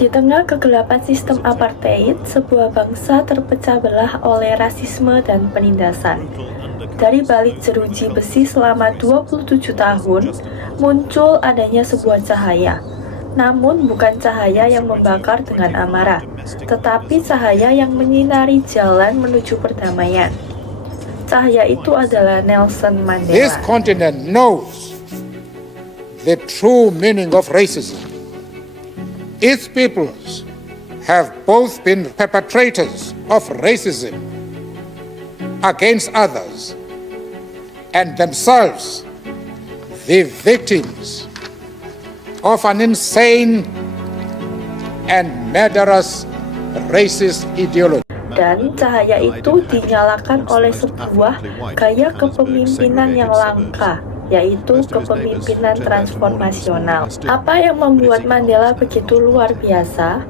Di tengah kegelapan sistem apartheid, sebuah bangsa terpecah belah oleh rasisme dan penindasan. Dari balik jeruji besi selama 27 tahun, muncul adanya sebuah cahaya. Namun bukan cahaya yang membakar dengan amarah, tetapi cahaya yang menyinari jalan menuju perdamaian. Cahaya itu adalah Nelson Mandela. This continent knows the true meaning of racism. Its peoples have both been perpetrators of racism against others and themselves the victims of an insane and murderous racist ideology. Dan cahaya itu dinyalakan oleh sebuah gaya kepemimpinan yang langka, yaitu kepemimpinan transformasional. Apa yang membuat Mandela begitu luar biasa,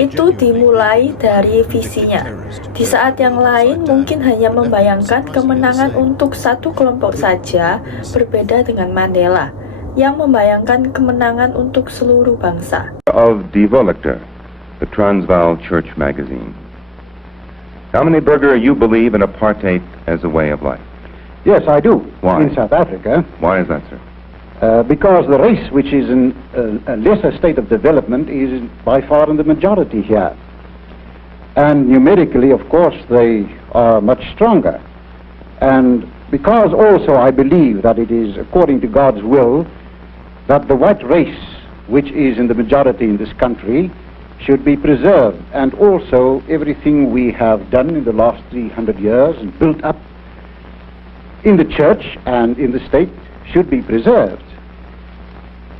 itu dimulai dari visinya. Di saat yang lain mungkin hanya membayangkan kemenangan untuk satu kelompok saja, berbeda dengan Mandela, yang membayangkan kemenangan untuk seluruh bangsa. Of Die Volkte, the Transvaal Church magazine. Dominic Berger, you believe in apartheid as a way of life? Yes, I do. Why? In South Africa. Why is that, sir? Because the race, which is in a lesser state of development, is by far in the majority here. And numerically, of course, they are much stronger. And because also I believe that it is according to God's will that the white race, which is in the majority in this country, should be preserved. And also everything we have done in the last 300 years and built up in the church and in the state should be preserved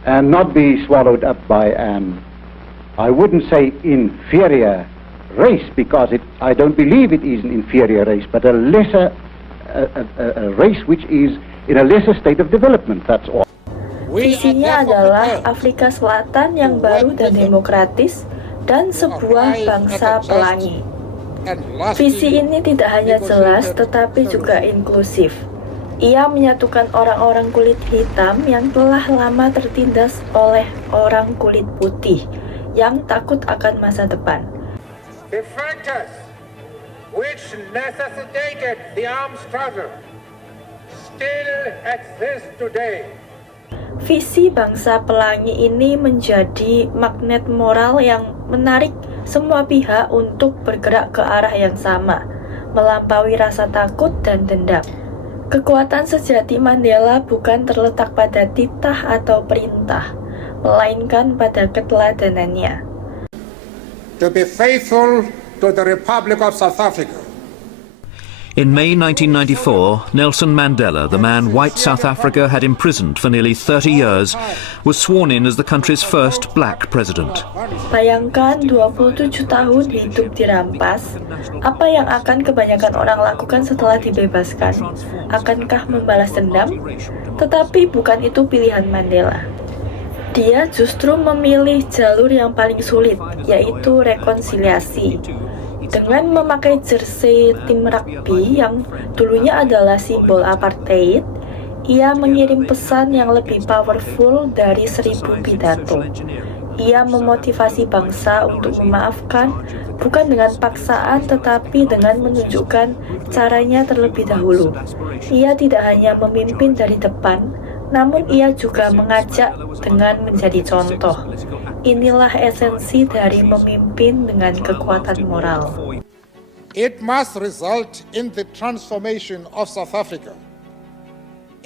and not be swallowed up by an, I wouldn't say inferior race, because I don't believe it is an inferior race, but a lesser a race which is in a lesser state of development, that's all. Visinya adalah Afrika Selatan yang baru dan demokratis dan sebuah bangsa pelangi. Visi ini tidak hanya jelas tetapi juga inklusif. Ia menyatukan orang-orang kulit hitam yang telah lama tertindas oleh orang kulit putih yang takut akan masa depan. The factors which necessitated the armed struggle still exist today. Visi bangsa pelangi ini menjadi magnet moral yang menarik semua pihak untuk bergerak ke arah yang sama, melampaui rasa takut dan dendam. Kekuatan sejati Mandela bukan terletak pada titah atau perintah, melainkan pada keteladanannya. To be faithful to the Republic of South Africa. In May 1994, Nelson Mandela, the man white South Africa had imprisoned for nearly 30 years, was sworn in as the country's first black president. Bayangkan 27 tahun hidup dirampas, apa yang akan kebanyakan orang lakukan setelah dibebaskan? Akankah membalas dendam? Tetapi bukan itu pilihan Mandela. Dia justru memilih jalur yang paling sulit, yaitu rekonsiliasi. Dengan memakai jersey tim rugby yang dulunya adalah simbol apartheid, ia mengirim pesan yang lebih powerful dari 1000 pidato. Ia memotivasi bangsa untuk memaafkan, bukan dengan paksaan tetapi dengan menunjukkan caranya terlebih dahulu. Ia tidak hanya memimpin dari depan, namun ia juga mengajak dengan menjadi contoh. Inilah esensi dari memimpin dengan kekuatan moral. It must result in the transformation of South Africa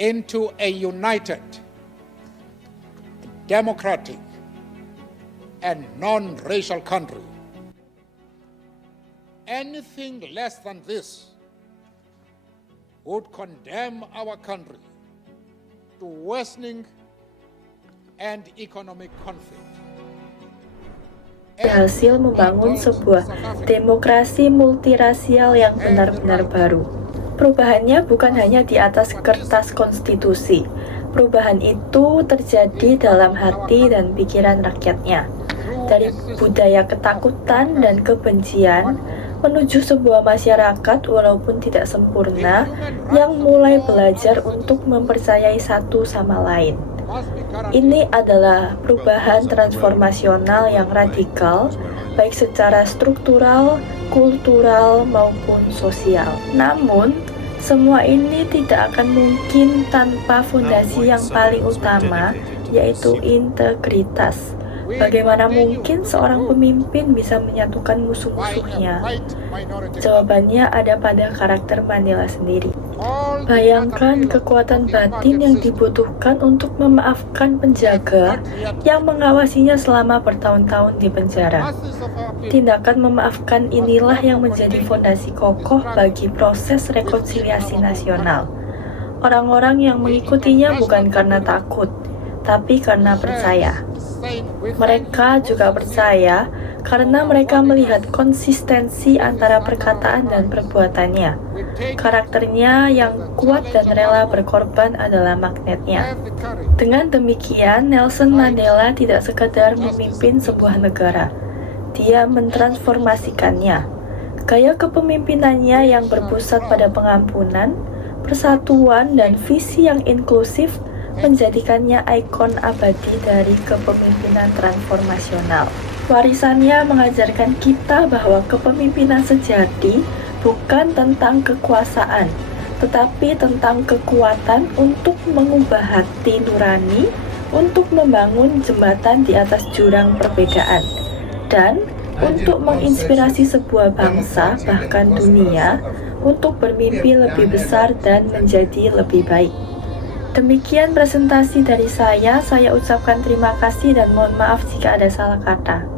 into a united, democratic, and non-racial country. Anything less than this would condemn our country to worsening and economic conflict. Berhasil membangun sebuah demokrasi multirasial yang benar-benar baru. Perubahannya bukan hanya di atas kertas konstitusi. Perubahan itu terjadi dalam hati dan pikiran rakyatnya. Dari budaya ketakutan dan kebencian menuju sebuah masyarakat walaupun tidak sempurna yang mulai belajar untuk mempercayai satu sama lain. Ini adalah perubahan transformasional yang radikal, baik secara struktural, kultural, maupun sosial. Namun, semua ini tidak akan mungkin tanpa fondasi yang paling utama, yaitu integritas. Bagaimana mungkin seorang pemimpin bisa menyatukan musuh-musuhnya? Jawabannya ada pada karakter Mandela sendiri. Bayangkan kekuatan batin yang dibutuhkan untuk memaafkan penjaga yang mengawasinya selama bertahun-tahun di penjara. Tindakan memaafkan inilah yang menjadi fondasi kokoh bagi proses rekonsiliasi nasional. Orang-orang yang mengikutinya bukan karena takut, tapi karena percaya. Mereka juga percaya karena mereka melihat konsistensi antara perkataan dan perbuatannya. Karakternya yang kuat dan rela berkorban adalah magnetnya. Dengan demikian, Nelson Mandela tidak sekadar memimpin sebuah negara. Dia mentransformasikannya. Gaya kepemimpinannya yang berpusat pada pengampunan, persatuan, dan visi yang inklusif menjadikannya ikon abadi dari kepemimpinan transformasional. Warisannya mengajarkan kita bahwa kepemimpinan sejati bukan tentang kekuasaan, tetapi tentang kekuatan untuk mengubah hati nurani, untuk membangun jembatan di atas jurang perbedaan, dan untuk menginspirasi sebuah bangsa, bahkan dunia, untuk bermimpi lebih besar dan menjadi lebih baik. Demikian presentasi dari saya ucapkan terima kasih dan mohon maaf jika ada salah kata.